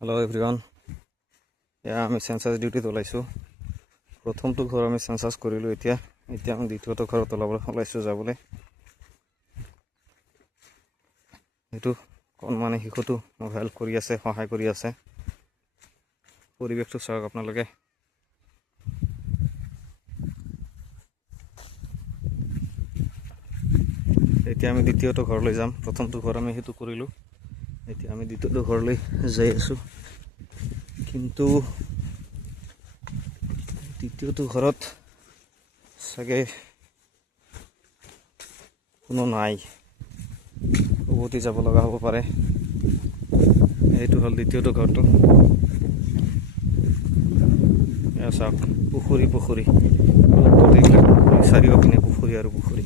hello everyone या आम सेंसास डिউটিত ওলাইছোঁ প্ৰথমটো ঘৰ আমি সেন্সাস কৰিলোঁ এতিয়া আমি দ্বিতীয়টো ঘৰত ওলাইছোঁ যাবলৈ এইটো মানে শিশুটো মোক হেল্প কৰি আছে সহায় কৰি আছে পৰিৱেশটো চাওক আপোনালোকে এতিয়া আমি দ্বিতীয়টো ঘৰলৈ যাম প্ৰথমটো ঘৰ আমি হেতু কৰিলোঁ এতিয়া আমি দ্বিতীয়টো ঘৰলৈ যাই আছোঁ কিন্তু দ্বিতীয়টো ঘৰত চাগে কোনো নাই উভতি যাব লগা হ'ব পাৰে এইটো হ'ল দ্বিতীয়টো ঘৰটো এয়া চাওক পুখুৰী চাৰিওপিনে পুখুৰী আৰু পুখুৰী